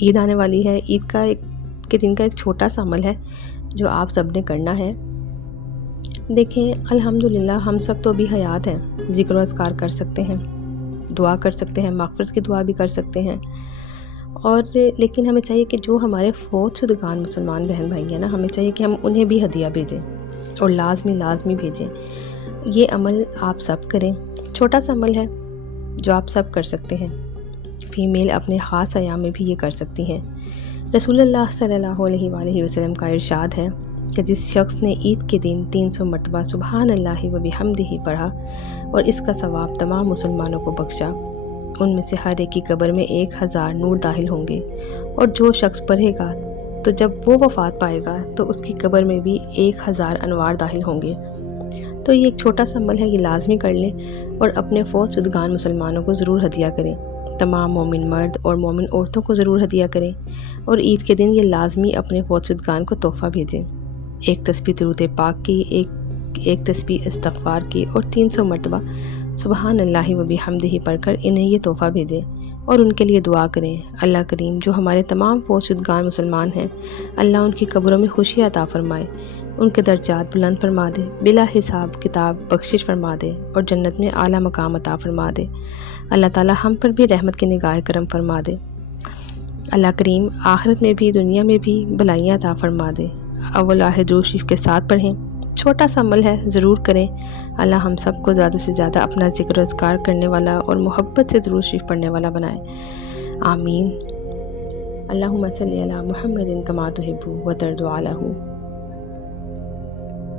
عید آنے والی ہے، عید کے دن کا ایک چھوٹا سا عمل ہے جو آپ سب نے کرنا ہے۔ دیکھیں الحمدللہ ہم سب تو بھی حیات ہیں، ذکر و اذکار کر سکتے ہیں، دعا کر سکتے ہیں، مغفرت کی دعا بھی کر سکتے ہیں، اور لیکن ہمیں چاہیے کہ جو ہمارے فوت شدگان مسلمان بہن بھائی ہیں نا، ہمیں چاہیے کہ ہم انہیں بھی ہدیہ بھیجیں اور لازمی بھیجیں۔ یہ عمل آپ سب کریں، چھوٹا سا عمل ہے جو آپ سب کر سکتے ہیں۔ فیمیل اپنے خاص ایام میں بھی یہ کر سکتی ہیں۔ رسول اللہ صلی اللہ علیہ وآلہ وسلم کا ارشاد ہے کہ جس شخص نے عید کے دن 300 مرتبہ سبحان اللہ و بحمدہ پڑھا اور اس کا ثواب تمام مسلمانوں کو بخشا، ان میں سے ہر ایک کی قبر میں 1000 نور داخل ہوں گے، اور جو شخص پڑھے گا تو جب وہ وفات پائے گا تو اس کی قبر میں بھی 1000 انوار داخل ہوں گے۔ تو یہ ایک چھوٹا سا عمل ہے، یہ لازمی کر لیں اور اپنے فوت شدگان مسلمانوں کو ضرور ہدیہ کریں۔ تمام مومن مرد اور مومن عورتوں کو ضرور ہدیہ کریں، اور عید کے دن یہ لازمی اپنے فوت شدگان کو تحفہ بھیجیں۔ ایک تسبیح درود پاک کی، ایک تسبیح استغفار کی، اور 300 مرتبہ سبحان اللہ و بحمدہ پڑھ کر انہیں یہ تحفہ بھیجیں اور ان کے لیے دعا کریں۔ اللہ کریم جو ہمارے تمام فوت شدگان مسلمان ہیں، اللہ ان کی قبروں میں خوشی عطا فرمائے، ان کے درجات بلند فرما دے، بلا حساب کتاب بخشش فرما دے، اور جنت میں اعلیٰ مقام عطا فرما دے۔ اللہ تعالی ہم پر بھی رحمت کی نگاہ کرم فرما دے۔ اللہ کریم آخرت میں بھی دنیا میں بھی بھلائیاں عطا فرما دے۔ اول آخر درود شریف کے ساتھ پڑھیں، چھوٹا سا عمل ہے، ضرور کریں۔ اللہ ہم سب کو زیادہ سے زیادہ اپنا ذکر و اذکار کرنے والا اور محبت سے درود شریف پڑھنے والا بنائے، آمین۔ اللہم صلی علی محمد کما تحب و ترضی عنہ۔